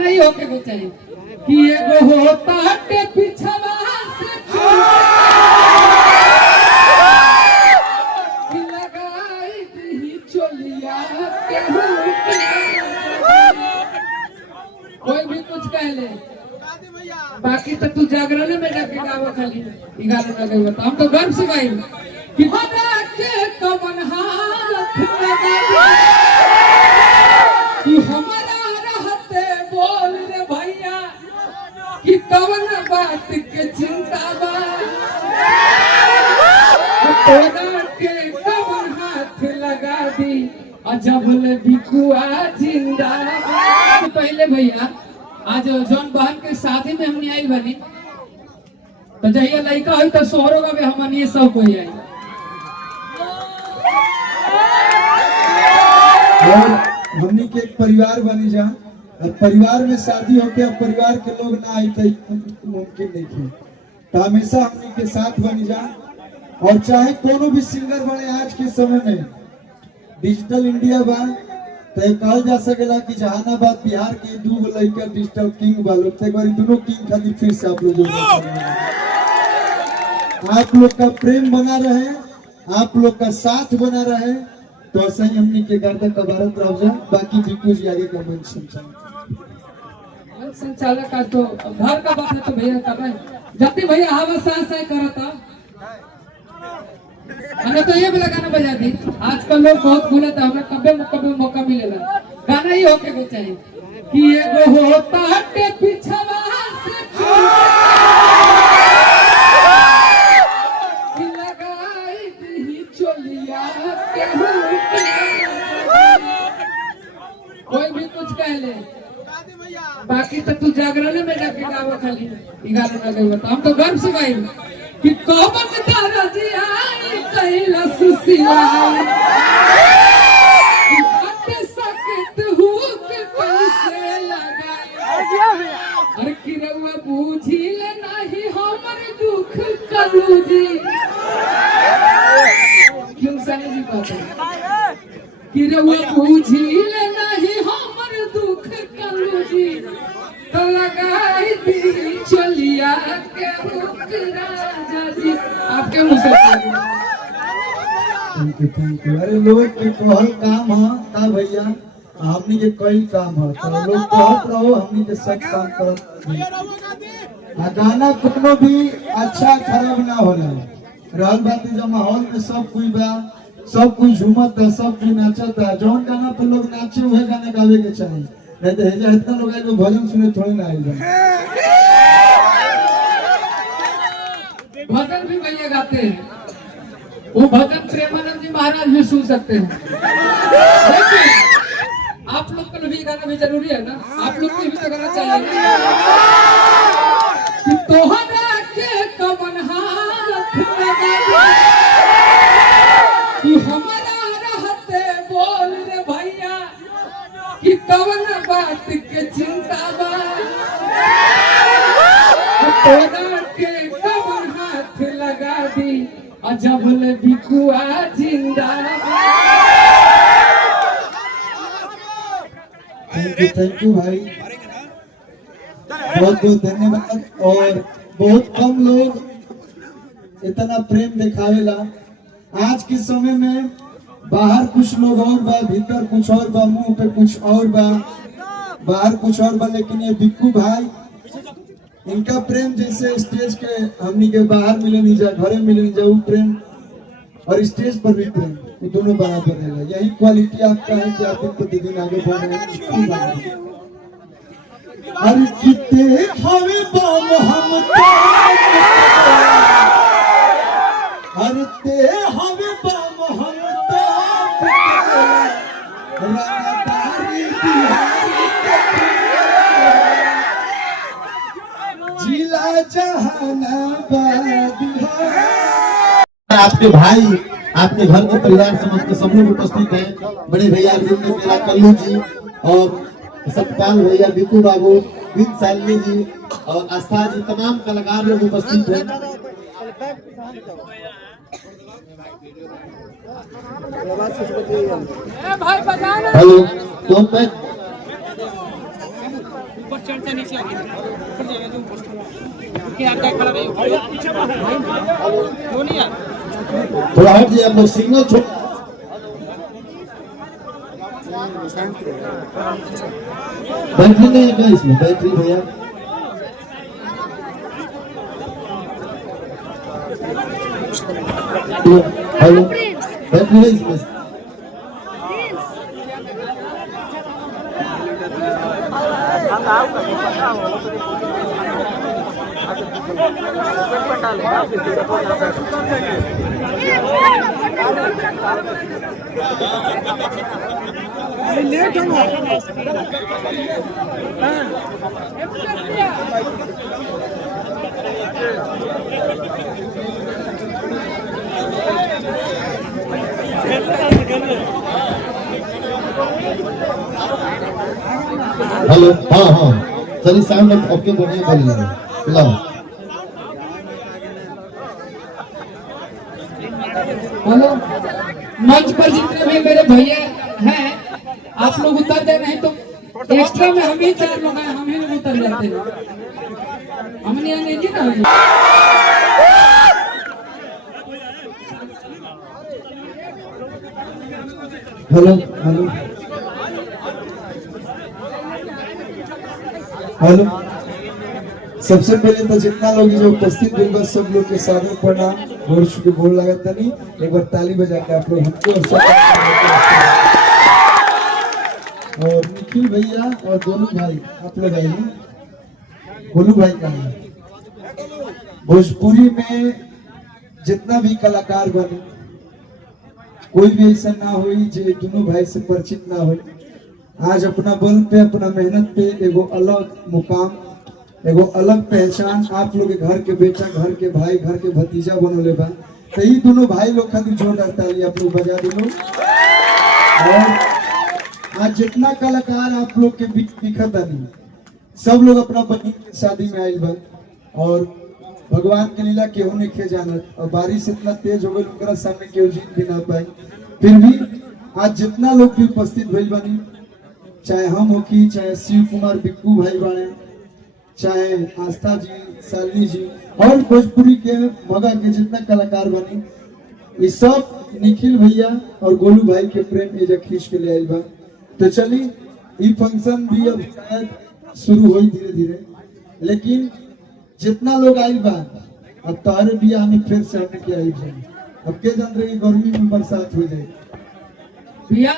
गाना ही होके को चाहिए कि एगो होता के पिछवा से कि लगाई दी चोलिया के कोई भी कुछ कह ले, बाकी तो तू जागरण में जाके गावा खाली गाना लगे बता। हम तो गर्व से गाई कि हमरा के कवन हाथ लगा कि हमारा रहते बोल रे भैया कि कवन बात के चिंता बा, तोरा के कवन हाथ लगा दी अजबले बिकुआ जिंदा। पहले भैया आज जौन बहन के शादी में हमने आई बनी तो जहिया लड़का हुई तो सोहरों का भी हमने सब कोई आई। और हमनी के एक परिवार बनी जा, परिवार में शादी होके अब परिवार के लोग ना आई तो मुमकिन नहीं थी। तो हमेशा हमनी के साथ बनी जा। और चाहे कोनो भी सिंगर बने आज के समय में डिजिटल इंडिया बा तो कहल जा सकेला कि जहानाबाद बिहार के दू लड़का डिजिटल किंग बा लोग दोनों किंग खातिर फिर से आप लोग का प्रेम बना रहे, आप लोग का साथ बना रहे तो ऐसा ही हमने के गर्दा का भारत राजा बाकी भी कुछ आगे का मंच संचालक का तो घर का बात है तो भैया कर रहे जब भी भैया हवा सांस करता हमने तो ये भी गाना बजा दी। आजकल लोग बहुत भूले था, हमें कभी मौका मिलेगा गाना ही होके को चाहिए कि एगो होता के पिछवा से कि लगाई दी चोलिया के कोई भी कुछ कह ले, बाकी तो तू जागरण में जाके गावा खाली गाना लगे बता। हम तो गर्व से गाई कि कौन तारा जी आई कैला सुसिलाई कि सकत हूँ कि कैसे लगाई अरे कि रउआ बूझी ले नहीं हमर दुख कलू जी क्यों सनी जी कहते कि रउआ बूझी ले नहीं हमर दुख कलू जी तो लगाई दी चलिया के राजा जी आपके मुँह से। Thank you. अरे लोग के कहल काम है का भैया हमनी के कई काम है तो लोग कहत रहो हमनी के सब काम करत गाना कोनो भी अच्छा खराब ना होला। रहल बात जब माहौल में सब कोई बा सब कोई झूमत है सब कोई नाचत है जौन गाना पे लोग नाचे वही गाना गावे के चाहिए नहीं तो हेजा इतना लोग आए भजन सुने थोड़ी ना आएगा। भजन भी भैया गाते हैं, वो भजन प्रेमानंद जी महाराज भी सुन सकते हैं, लेकिन आप लोग को भी गाना भी जरूरी है ना, आप लोग को भी तो गाना चाहिए कि तोहरा के कवन हाथ लगा कि हमारा रहते बोल रे भैया कि कवन बात के चिंता बा, तोरा के कवन हाथ लगा दी अजबले बिकुआ जिंदा। थैंक यू भाई, बहुत बहुत धन्यवाद। और बहुत कम लोग इतना प्रेम दिखावेला आज के समय में। बाहर कुछ लोग और बा, भीतर कुछ और बा, मुंह पे कुछ और बा, बाहर कुछ और बा, लेकिन ये बिक्कू भाई इनका प्रेम जैसे स्टेज के हमनी के बाहर मिले नहीं जा घरे मिले नहीं जा वो प्रेम और स्टेज पर भी प्रेम वो दोनों बराबर रहेगा। यही क्वालिटी आपका है कि आप दिन प्रतिदिन आगे बढ़ रहे हैं। अरे कितने खावे बम हम अरे ते हवे बम हम जिला जहानाबाद। आपके भाई आपके घर के परिवार समाज के सब लोग उपस्थित हैं। बड़े भैया मेरा कल्लू जी और सतपाल भैया, बिकू बाबू, विन सालनी जी और आस्था जी, तमाम कलाकार लोग उपस्थित हैं। हेलो तो मैं ऊपर चढ़ से नीचे आ गया ऊपर जाएगा जो ऊपर के आगे खड़ा रहिए क्यों नहीं यार थोड़ा हट जाइए आप लोग सिग्नल छोड़ बैटरी नहीं है क्या इसमें बैटरी भैया हेलो बैटरी है इसमें हेलो हाँ हाँ चलिए साउंड ओके बढ़िया बोल रहे लो हेलो मंच पर जितने भी मेरे भैया हैं आप लोग उतर दे नहीं तो एक्स्ट्रा में हम ही 4 लोग हैं हम ही लोग उतर जाते हैं हम नहीं आएंगे ना हेलो हेलो हेलो सबसे पहले तो जितना लोग जो उपस्थित हुए सब लोग के सादर प्रणाम गोर छू के गोर लागत नहीं एक बार ताली बजा के आप लोग हमको और निखिल भैया और गोलू भाई आप लोग आइए गोलू भाई का भोजपुरी में जितना भी कलाकार बने कोई भी ऐसा ना हुई जो दोनों भाई से परिचित ना हो आज अपना बल पे अपना मेहनत पे एगो अलग मुकाम एगो अलग पहचान आप लोग के घर के बेटा घर के भाई घर के भतीजा बनोले बा तो ये दोनों भाई लोग खातिर जोरदार ताली आप लोग बजा दो और आज जितना कलाकार आप लोग के बीच दिखत नहीं सब लोग अपना बहन की शादी में आयल बा और भगवान के लीला केहू नहीं खे जानत और बारिश इतना तेज हो गई उनका सामने केहू जीत भी ना पाई फिर भी आज जितना लोग भी उपस्थित भइल बनी चाहे हम हो की चाहे शिव कुमार बिक्कू भाई बाणे चाहे आस्था जी शालिनी जी और भोजपुरी के मगा के जितना कलाकार बनी ये सब निखिल भैया और गोलू भाई के प्रेम एजा खींच के ले आइल बा तो चली ये फंक्शन भी अब शायद शुरू हो धीरे धीरे लेकिन जितना लोग आइल बा अब तारे बियाह में फिर से आने के आई अब के जान रही गर्मी में बरसात हो जाए भैया